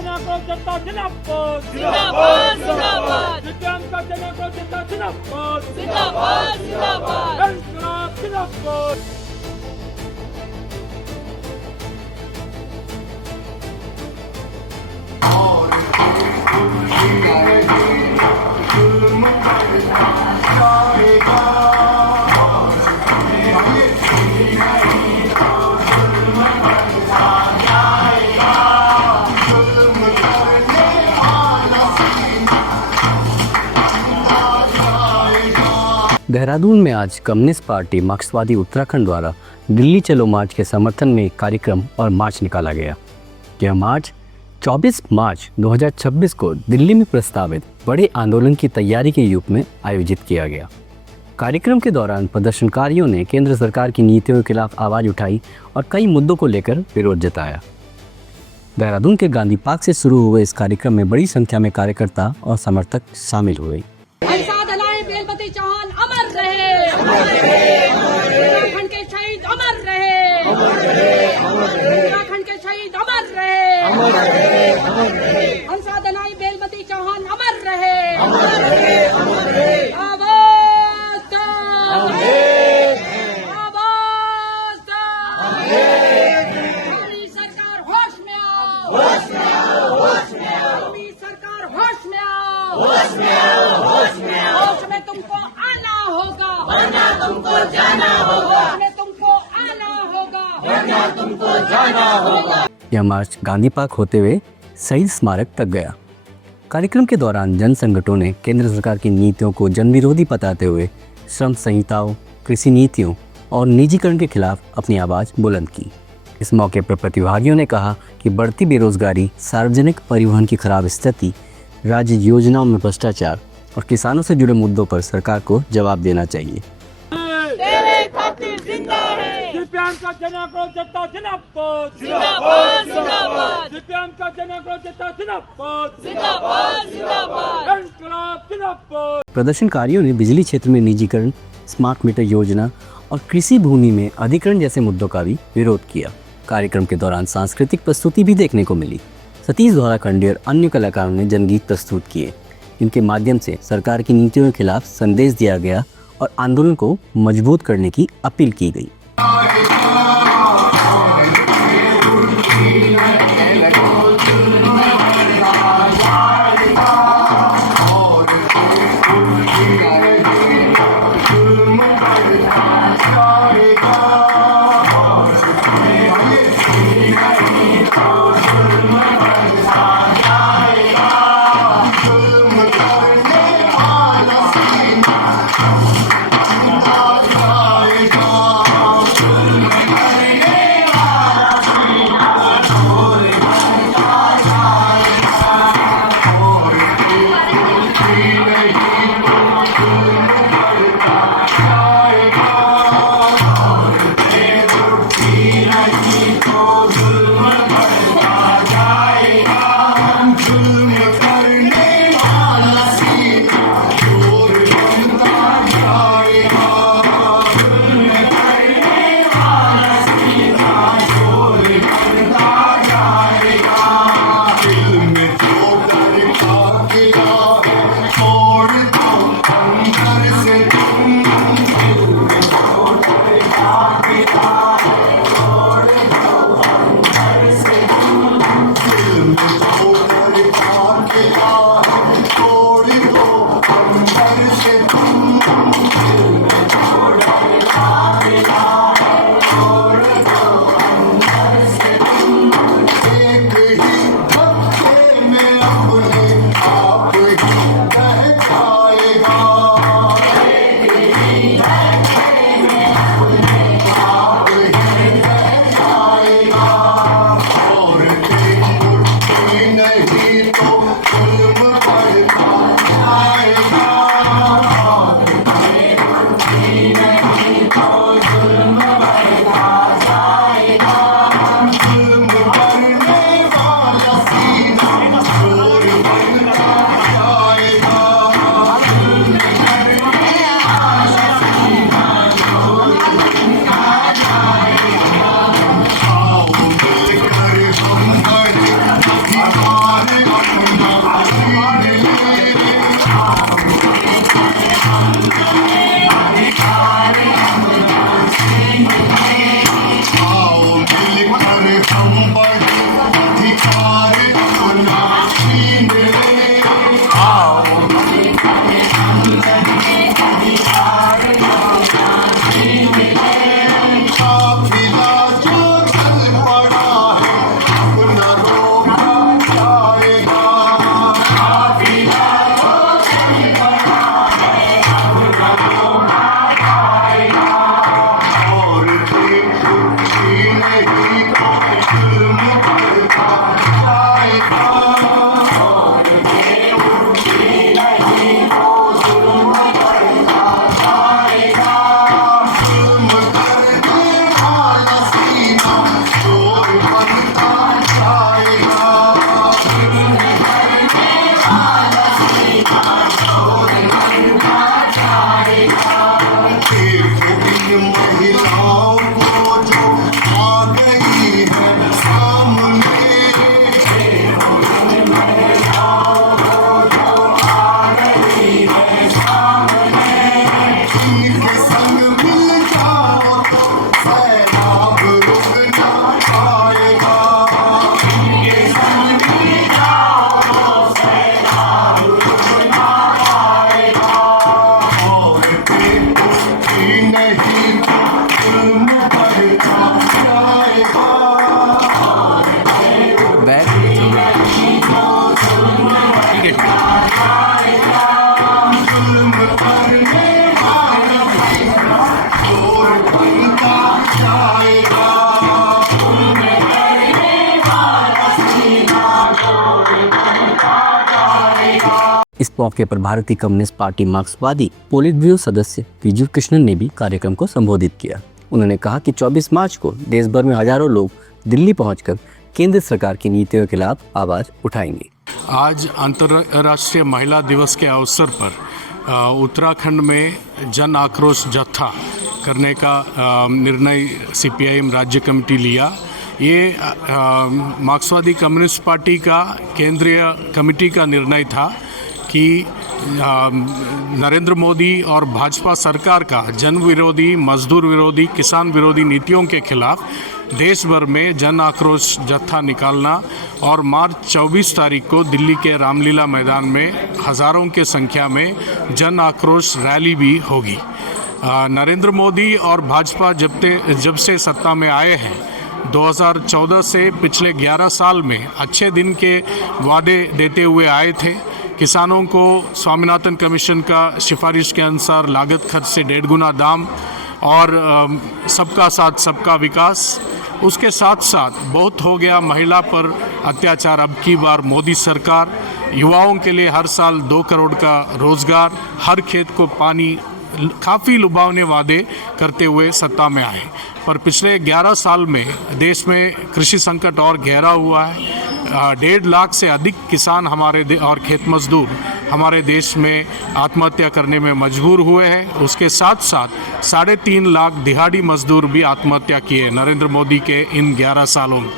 जनाक्रोश जनता जिंदाबाद जिंदाबाद जिंदाबाद दिव्यांग का जनाक्रोश जनता जिंदाबाद जिंदाबाद जिंदाबाद इंकलाब जिंदाबाद। देहरादून में आज कम्युनिस्ट पार्टी मार्क्सवादी उत्तराखंड द्वारा दिल्ली चलो मार्च के समर्थन में एक कार्यक्रम और मार्च निकाला गया। यह मार्च 24 मार्च 2026 को दिल्ली में प्रस्तावित बड़े आंदोलन की तैयारी के रूप में आयोजित किया गया। कार्यक्रम के दौरान प्रदर्शनकारियों ने केंद्र सरकार की नीतियों के खिलाफ आवाज़ उठाई और कई मुद्दों को लेकर विरोध जताया। देहरादून के गांधी पार्क से शुरू हुए इस कार्यक्रम में बड़ी संख्या में कार्यकर्ता और समर्थक शामिल हुए। उत्तराखंड के शहीद अमर रहे, उत्तराखंड के शहीद अमर रहे, हंसा दलाई बेलमती चौहान अमर रहे, आवाज दो, आवाज दो, अपनी सरकार होश में आओ, अपनी सरकार होश में आओ, होश में तुमको आना होगा, वरना तुमको जाना होगा, तुमको आना होगा, वरना तुमको जाना होगा। यह मार्च गांधी पार्क होते हुए शहीद स्मारक तक गया। कार्यक्रम के दौरान जन संगठनों ने केंद्र सरकार की नीतियों को जनविरोधी बताते हुए श्रम संहिताओं, कृषि नीतियों और निजीकरण के खिलाफ अपनी आवाज़ बुलंद की। इस मौके पर प्रतिभागियों ने कहा कि बढ़ती बेरोजगारी, सार्वजनिक परिवहन की खराब स्थिति, राज्य योजनाओं में भ्रष्टाचार और किसानों से जुड़े मुद्दों पर सरकार को जवाब देना चाहिए। तेरे खातिर जिंदा है, दिव्यांग का जनाक्रोश जनता जिंदाबाद जिंदाबाद जिंदाबाद, दिव्यांग का जनाक्रोश जनता जिंदाबाद जिंदाबाद जिंदाबाद, इंकलाब जिंदाबाद। प्रदर्शनकारियों ने बिजली क्षेत्र में निजीकरण, स्मार्ट मीटर योजना और कृषि भूमि में अधिग्रहण जैसे मुद्दों का भी विरोध किया। कार्यक्रम के दौरान सांस्कृतिक प्रस्तुति भी देखने को मिली। सतीश द्वाराखंडी और अन्य कलाकारों ने जनगीत प्रस्तुत किए। इनके माध्यम से सरकार की नीतियों के खिलाफ संदेश दिया गया और आंदोलन को मजबूत करने की अपील की गई। इस मौके पर भारतीय कम्युनिस्ट पार्टी मार्क्सवादी पोलित ब्यूरो सदस्य विजू कृष्णन ने भी कार्यक्रम को संबोधित किया। उन्होंने कहा कि 24 मार्च को देश भर में हजारों लोग दिल्ली पहुंचकर केंद्र सरकार की नीतियों के खिलाफ आवाज उठाएंगे। आज अंतर्राष्ट्रीय महिला दिवस के अवसर पर उत्तराखंड में जन आक्रोश जत्था करने का निर्णय सीपीआईएम राज्य कमेटी लिया। ये मार्क्सवादी कम्युनिस्ट पार्टी का केंद्रीय कमेटी का निर्णय था कि नरेंद्र मोदी और भाजपा सरकार का जन विरोधी, मजदूर विरोधी, किसान विरोधी नीतियों के खिलाफ देश भर में जन आक्रोश जत्था निकालना और मार्च 24 तारीख को दिल्ली के रामलीला मैदान में हज़ारों के संख्या में जन आक्रोश रैली भी होगी। नरेंद्र मोदी और भाजपा जब से सत्ता में आए हैं 2014 से पिछले 11 साल में अच्छे दिन के वादे देते हुए आए थे। किसानों को स्वामीनाथन कमीशन का सिफारिश के अनुसार लागत खर्च से 1.5 गुना दाम और सबका साथ सबका विकास। उसके साथ साथ बहुत हो गया महिला पर अत्याचार। अब की बार मोदी सरकार युवाओं के लिए हर साल 2 करोड़ का रोजगार, हर खेत को पानी, काफ़ी लुभावने वादे करते हुए सत्ता में आए। पर पिछले 11 साल में देश में कृषि संकट और गहरा हुआ है। 1.5 लाख से अधिक किसान और खेत मजदूर हमारे देश में आत्महत्या करने में मजबूर हुए हैं। उसके साथ साथ 3.5 लाख दिहाड़ी मजदूर भी आत्महत्या किए नरेंद्र मोदी के इन 11 सालों में।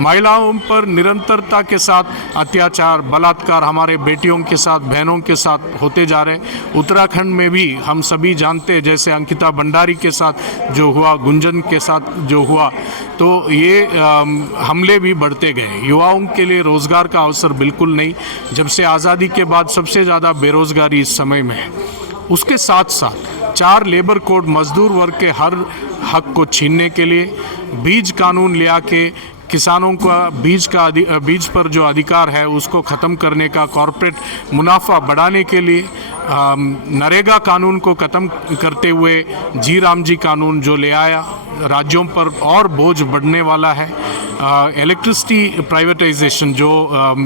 महिलाओं पर निरंतरता के साथ अत्याचार, बलात्कार हमारे बेटियों के साथ, बहनों के साथ होते जा रहे। उत्तराखंड में भी हम सभी जानते हैं, जैसे अंकिता भंडारी के साथ जो हुआ, गुंजन के साथ जो हुआ, तो ये हमले भी बढ़ते गए। युवाओं के लिए रोज़गार का अवसर बिल्कुल नहीं। जब से आज़ादी के बाद सबसे ज़्यादा बेरोज़गारी इस समय में है। उसके साथ साथ 4 लेबर कोड मजदूर वर्ग के हर हक को छीनने के लिए, बीज कानून ले आके किसानों का बीज पर जो अधिकार है उसको ख़त्म करने का, कॉरपोरेट मुनाफा बढ़ाने के लिए नरेगा कानून को ख़त्म करते हुए जी राम जी कानून जो ले आया, राज्यों पर और बोझ बढ़ने वाला है। इलेक्ट्रिसिटी प्राइवेटाइजेशन जो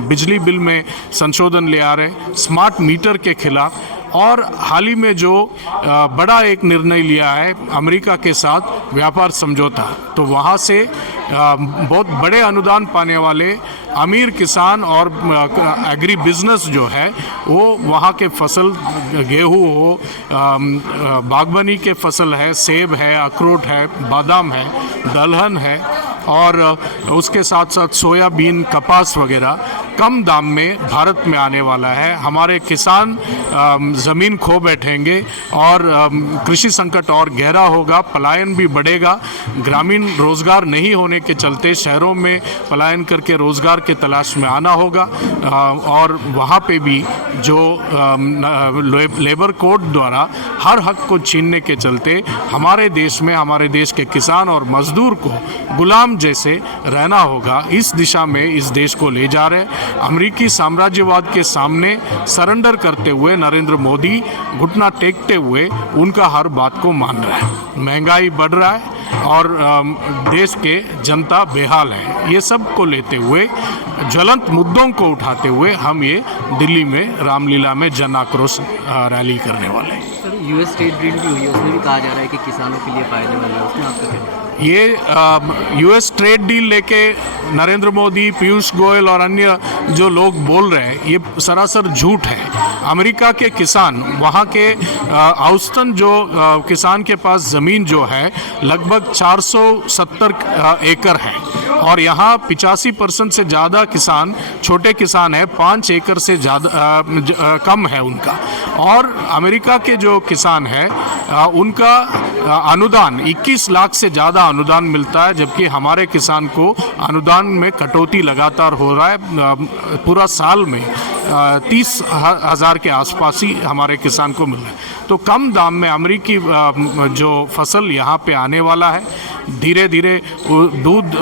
बिजली बिल में संशोधन ले आ रहे, स्मार्ट मीटर के खिलाफ, और हाल ही में जो बड़ा एक निर्णय लिया है अमेरिका के साथ व्यापार समझौता, तो वहाँ से बहुत बड़े अनुदान पाने वाले अमीर किसान और एग्री बिजनेस जो है वो वहाँ के फसल, गेहूँ हो, बागवानी के फसल है, सेब है, अखरोट है, बादाम है, दलहन है, और उसके साथ साथ सोयाबीन, कपास वगैरह कम दाम में भारत में आने वाला है। हमारे किसान ज़मीन खो बैठेंगे और कृषि संकट और गहरा होगा, पलायन भी बढ़ेगा। ग्रामीण रोज़गार नहीं होने के चलते शहरों में पलायन करके रोज़गार के तलाश में आना होगा, और वहाँ पे भी जो लेबर कोड द्वारा हर हक को छीनने के चलते हमारे देश में, हमारे देश के किसान और मजदूर को गुलाम जैसे रहना होगा। इस दिशा में इस देश को ले जा रहे अमेरिकी साम्राज्यवाद के सामने सरेंडर करते हुए नरेंद्र मोदी घुटना टेकते हुए उनका हर बात को मान रहा है। महंगाई बढ़ रहा है और देश के जनता बेहाल है। ये सब को लेते हुए, ज्वलंत मुद्दों को उठाते हुए हम ये दिल्ली में रामलीला में जन आक्रोश रैली करने वाले हैं। सर, यूएस ट्रेड डील भी हुई है, उसमें भी कहा जा रहा है कि किसानों के लिए फायदेमंद है, उसमें आपका क्या? ये यूएस ट्रेड डील लेके नरेंद्र मोदी, पीयूष गोयल और अन्य जो लोग बोल रहे हैं, ये सरासर झूठ है। अमेरिका के किसान, वहाँ के औसतन जो किसान के पास ज़मीन जो है लगभग 470 एकड़ है, और यहाँ 85% से ज़्यादा किसान छोटे किसान हैं, 5 एकड़ से ज़्यादा कम है उनका। और अमेरिका के जो किसान हैं उनका अनुदान 21 लाख से ज़्यादा अनुदान मिलता है, जबकि हमारे किसान को अनुदान में कटौती लगातार हो रहा है। पूरा साल में 30,000 के आसपास ही हमारे किसान को मिल रहा है। तो कम दाम में अमेरिकी जो फसल यहाँ पे आने वाला है, धीरे धीरे दूध,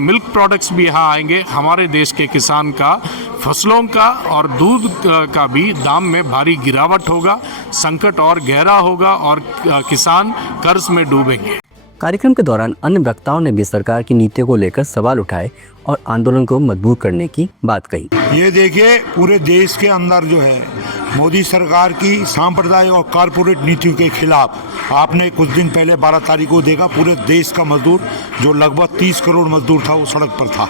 मिल्क प्रोडक्ट्स भी यहाँ आएंगे। हमारे देश के किसान का फसलों का और दूध का भी दाम में भारी गिरावट होगा, संकट और गहरा होगा और किसान कर्ज में डूबेंगे। कार्यक्रम के दौरान अन्य वक्ताओं ने भी सरकार की नीतियों को लेकर सवाल उठाए और आंदोलन को मजबूत करने की बात कही। ये देखिए, पूरे देश के अंदर जो है मोदी सरकार की सांप्रदायिक और कारपोरेट नीतियों के खिलाफ आपने कुछ दिन पहले 12 तारीख को देखा, पूरे देश का मजदूर जो लगभग 30 करोड़ मजदूर था वो सड़क पर था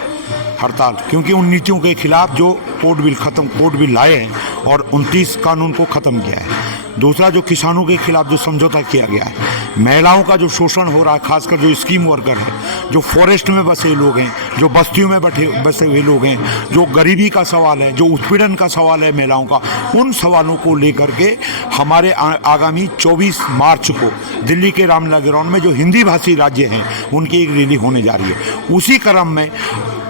हड़ताल, क्योंकि उन नीतियों के खिलाफ जो कोर्ट बिल लाए हैं और 29 कानून को ख़त्म किया है। दूसरा, जो किसानों के खिलाफ जो समझौता किया गया है, महिलाओं का जो शोषण हो रहा है, खासकर जो स्कीम वर्कर है, जो फॉरेस्ट में बसे लोग हैं, जो बस्तियों में बसे हुए लोग हैं, जो गरीबी का सवाल है, जो उत्पीड़न का सवाल है महिलाओं का, उन सवालों को लेकर के हमारे आगामी 24 मार्च को दिल्ली के रामलीला ग्राउंड में जो हिंदी भाषी राज्य हैं उनकी एक रैली होने जा रही है। उसी क्रम में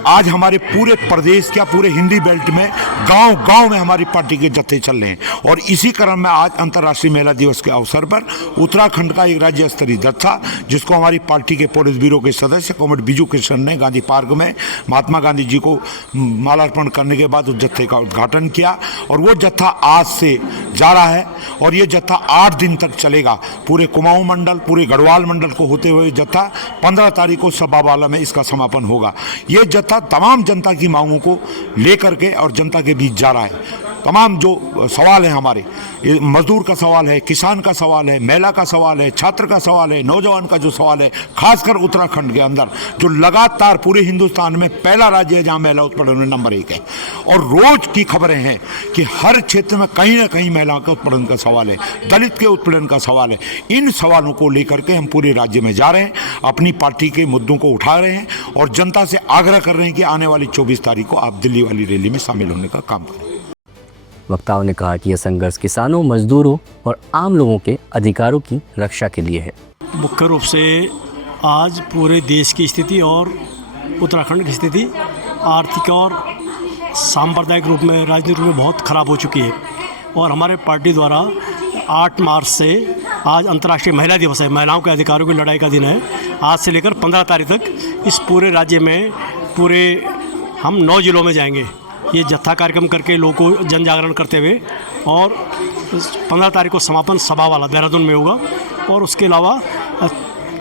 आज हमारे पूरे प्रदेश क्या पूरे हिंदी बेल्ट में गांव-गांव में हमारी पार्टी के जत्थे चल रहे हैं। और इसी क्रम में आज अंतर्राष्ट्रीय महिला दिवस के अवसर पर उत्तराखंड का एक राज्य स्तरीय जत्था, जिसको हमारी पार्टी के पुलिस ब्यूरो के सदस्य कॉमरेड बिजू किशन ने गांधी पार्क में महात्मा गांधी जी को मालार्पण करने के बाद उस जत्थे का उद्घाटन किया। और वो जत्था आज से जा रहा है और ये जत्था 8 दिन तक चलेगा। पूरे कुमाऊं मंडल, पूरे गढ़वाल मंडल को होते हुए जत्था 15 तारीख को सब्बावाला में इसका समापन होगा। ये जत्था तमाम जनता की मांगों को लेकर के और जनता के बीच जा रहा है। तमाम जो सवाल हैं हमारे, मजदूर का सवाल है, किसान का सवाल है, महिला का सवाल है, छात्र का सवाल है, नौजवान का जो सवाल है, खासकर उत्तराखंड के अंदर जो लगातार पूरे हिंदुस्तान में पहला राज्य है जहां महिला उत्पीड़न में नंबर 1 है। और रोज की खबरें हैं कि हर क्षेत्र में कहीं ना कहीं महिलाओं के उत्पीड़न का सवाल है, दलित के उत्पीड़न का सवाल है। इन सवालों को लेकर के हम पूरे राज्य में जा रहे हैं, अपनी पार्टी के मुद्दों को उठा रहे हैं और जनता से आग्रह कर रहे हैं कि आने वाली 24 तारीख को आप दिल्ली वाली रैली में शामिल होने का काम करें। वक्ताओं ने कहा कि यह संघर्ष किसानों, मजदूरों और आम लोगों के अधिकारों की रक्षा के लिए है। मुख्य रूप से आज पूरे देश की स्थिति और उत्तराखंड की स्थिति आर्थिक और सांप्रदायिक रूप में, राजनीतिक रूप में बहुत ख़राब हो चुकी है। और हमारे पार्टी द्वारा 8 मार्च से आज अंतर्राष्ट्रीय महिला दिवस है, महिलाओं के अधिकारों की लड़ाई का दिन है। आज से लेकर 15 तारीख तक इस पूरे राज्य में हम 9 जिलों में जाएंगे। ये जत्था कार्यक्रम करके लोगों को जन जागरण करते हुए, और 15 तारीख को समापन सब्बावाला देहरादून में होगा। और उसके अलावा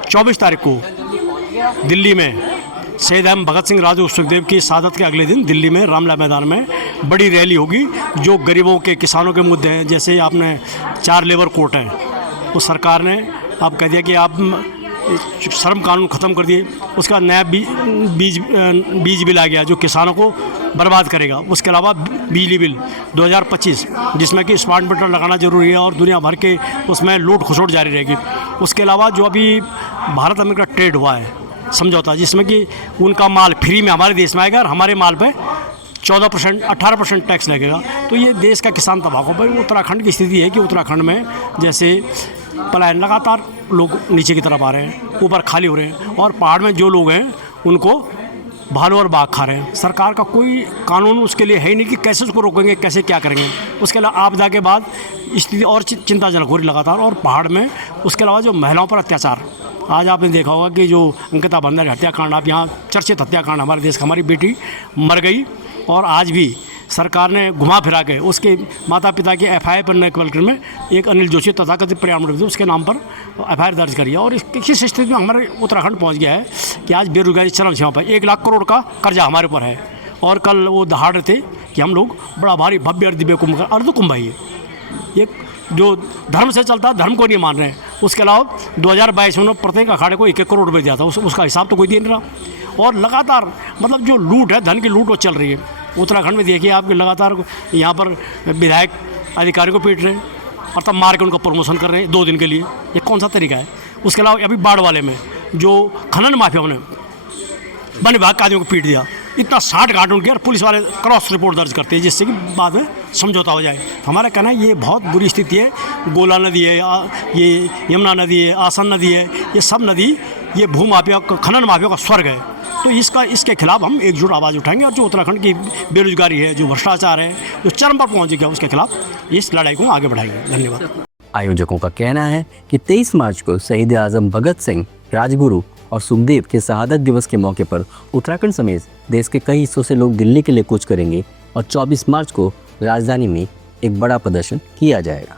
24 तारीख को दिल्ली में शहीद एम भगत सिंह राजगुरु सुखदेव की शहादत के अगले दिन दिल्ली में रामलीला मैदान में बड़ी रैली होगी। जो गरीबों के, किसानों के मुद्दे हैं, जैसे आपने 4 लेबर कोर्ट हैं, वो सरकार ने आप कह दिया कि आप श्रम कानून ख़त्म कर दिए, उसका नया बीज बिल आ गया जो किसानों को बर्बाद करेगा। उसके अलावा बिजली बिल 2025 जिसमें कि स्मार्ट मीटर लगाना जरूरी है और दुनिया भर के उसमें लूट खसोट जारी रहेगी। उसके अलावा जो अभी भारत अमेरिका ट्रेड हुआ है समझौता, जिसमें कि उनका माल फ्री में हमारे देश में आएगा और हमारे माल पे 14% 18% टैक्स लगेगा। तो ये देश का किसान तबाह हो। पर उत्तराखंड की स्थिति है कि उत्तराखंड में जैसे पलायन, लगातार लोग नीचे की तरफ आ रहे हैं, ऊपर खाली हो रहे हैं, और पहाड़ में जो लोग हैं उनको भालू और बाघ खा रहे हैं। सरकार का कोई कानून उसके लिए है ही नहीं कि कैसे उसको रोकेंगे, कैसे क्या करेंगे। उसके अलावा आपदा के बाद स्थिति और चिंताजनक हो रही लगातार। और पहाड़ में उसके अलावा जो महिलाओं पर अत्याचार, आज आपने देखा होगा कि जो अंकिता भंडारी हत्याकांड, आप यहाँ चर्चित हत्याकांड, हमारे देश का, हमारी बेटी मर गई और आज भी सरकार ने घुमा फिरा के उसके माता पिता के FIR पर में एक अनिल जोशी तथाकथित पर्यावरण उसके नाम पर FIR दर्ज करी है। और किस स्थिति में हमारे उत्तराखंड पहुंच गया है कि आज बेरोजगारी चरम सीमा पर 1 लाख करोड़ का कर्जा हमारे ऊपर है। और कल वो दहाड़ रहे थे कि हम लोग बड़ा भारी भव्य और दिव्य कुंभ, अर्ध कुंभ है ये जो धर्म से चलता है, धर्म को नहीं मान रहे हैं। उसके अलावा 2022 में प्रत्येक अखाड़े को 1-1 करोड़ रुपये दिया था, उसका हिसाब तो कोई दे नहीं रहा। और लगातार मतलब जो लूट है, धन की लूट वो चल रही है। उत्तराखंड में देखिए आप लगातार यहाँ पर विधायक अधिकारी को पीट रहे हैं और तब मार के उनका प्रमोशन कर रहे हैं 2 दिन के लिए। ये कौन सा तरीका है? उसके अलावा अभी बाढ़ वाले में जो खनन माफियाओं ने वन विभाग के आदमियों को पीट दिया, इतना 60 घाट उनके, और पुलिस वाले क्रॉस रिपोर्ट दर्ज करते हैं जिससे कि बाद में समझौता हो जाए। हमारा कहना है ये बहुत बुरी स्थिति है। गोला नदी है, ये यमुना नदी है, आसन नदी है, ये सब नदी ये भू माफिया, खनन माफिया का स्वर्ग है। तो इसके खिलाफ हम एकजुट आवाज़ उठाएंगे। और जो उत्तराखंड की बेरोजगारी है, जो भ्रष्टाचार है, जो चरम पर पहुँच गया, उसके खिलाफ इस लड़ाई को आगे बढ़ाएंगे। धन्यवाद। आयोजकों का कहना है कि 23 मार्च को शहीद आजम भगत सिंह, राजगुरु और सुखदेव के शहादत दिवस के मौके पर उत्तराखंड समेत देश के कई हिस्सों से लोग दिल्ली के लिए कूच करेंगे और 24 मार्च को राजधानी में एक बड़ा प्रदर्शन किया जाएगा।